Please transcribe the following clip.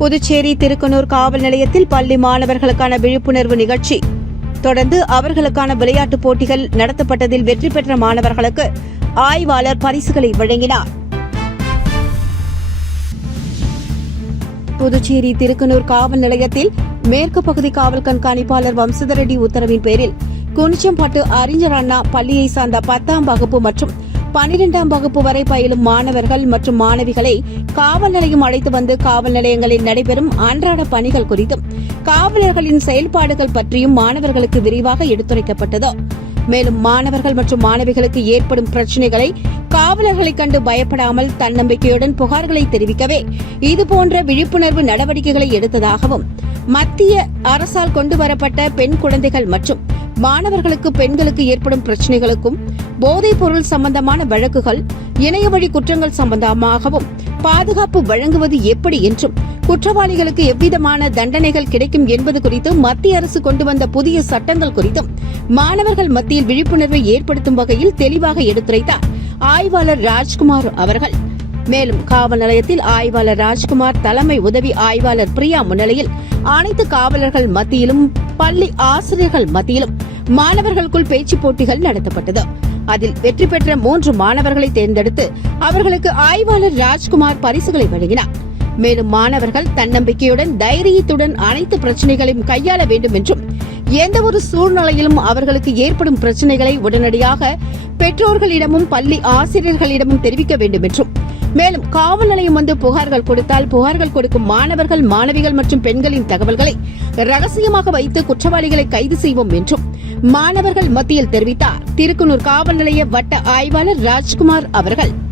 புதுச்சேரி திருக்கனூர் காவல் நிலையத்தில் பள்ளி மாணவர்களுக்கான விழிப்புணர்வு நிகழ்ச்சி. தொடர்ந்து அவர்களுக்கான விளையாட்டுப் போட்டிகள் நடத்தப்பட்டதில் வெற்றி பெற்ற மாணவர்களுக்கு ஆய்வாளர் பரிசுகளை வழங்கினார். புதுச்சேரி திருக்கனூர் காவல் நிலையத்தில் மேற்கு பகுதி காவல் கண்காணிப்பாளர் வம்சதரெட்டி உத்தரவின் பேரில் குனிச்சம்பட்டு அறிஞர் அண்ணா பள்ளியை சார்ந்த பத்தாம் வகுப்பு மற்றும் பனிரெண்டாம் வகுப்பு வரை பயிலும் மாணவர்கள் மற்றும் மாணவிகளை காவல் நிலையம் அழைத்து வந்து காவல் நிலையங்களில் நடைபெறும் அன்றாட பணிகள் குறித்தும் காவலர்களின் செயல்பாடுகள் பற்றியும் மாணவர்களுக்கு விரிவாக எடுத்துரைக்கப்பட்டது. மேலும் மாணவர்கள் மற்றும் மாணவிகளுக்கு ஏற்படும் பிரச்சனைகளை காவலர்களை கண்டு பயப்படாமல் தன்னம்பிக்கையுடன் புகார்களை தெரிவிக்கவே இதுபோன்ற விழிப்புணர்வு நடவடிக்கைகளை எடுத்ததாகவும் மத்திய அரசால் கொண்டு வரப்பட்ட பெண் குழந்தைகள் மற்றும் மாணவர்களுக்கு பெண்களுக்கு ஏற்படும் பிரச்சனைகளுக்கும் போதைப் பொருள் சம்பந்தமான வழக்குகள் இணையவழி குற்றங்கள் சம்பந்தமாகவும் பாதுகாப்பு வழங்குவது எப்படி என்றும் குற்றவாளிகளுக்கு எவ்விதமான தண்டனைகள் கிடைக்கும் என்பது குறித்து மத்திய அரசு கொண்டு வந்த புதிய சட்டங்கள் குறித்தும் மாணவர்கள் மத்தியில் விழிப்புணர்வை ஏற்படுத்தும் வகையில் தெளிவாக எடுத்துரைத்தார் ஆய்வாளர் ராஜ்குமார் அவர்கள். மேலும் காவல் நிலையத்தில் ஆய்வாளர் ராஜ்குமார் தலைமை உதவி ஆய்வாளர் பிரியா முன்னிலையில் அனைத்து காவலர்கள் மத்தியிலும் பள்ளி ஆசிரியர்கள் மத்தியிலும் மாணவர்களுக்குள் பேச்சு போட்டிகள் நடத்தப்பட்டது. அதில் வெற்றி பெற்ற மூன்று மாணவர்களை தேர்ந்தெடுத்து அவர்களுக்கு ஆய்வாளர் ராஜ்குமார் பரிசுகளை வழங்கினார். மேலும் மாணவர்கள் தன்னம்பிக்கையுடன் தைரியத்துடன் அனைத்து பிரச்சனைகளையும் கையாள வேண்டும் என்றும் எந்த ஒரு சூழ்நிலையிலும் அவர்களுக்கு ஏற்படும் பிரச்சனைகளை உடனடியாக பெற்றோர்களிடமும் பள்ளி ஆசிரியர்களிடமும் தெரிவிக்க வேண்டும் என்றும் மேலும் காவல் நிலையம் வந்து புகார்கள் கொடுத்தால் புகார்கள் கொடுக்கும் மாணவர்கள் மாணவிகள் மற்றும் பெண்களின் தகவல்களை ரகசியமாக வைத்து குற்றவாளிகளை கைது செய்வோம் என்றும் மாணவர்கள் மத்தியில் தெரிவித்தார். திருக்குனூர் காவல் நிலைய வட்ட ஆய்வாளர் ராஜ்குமார் அவர்கள்.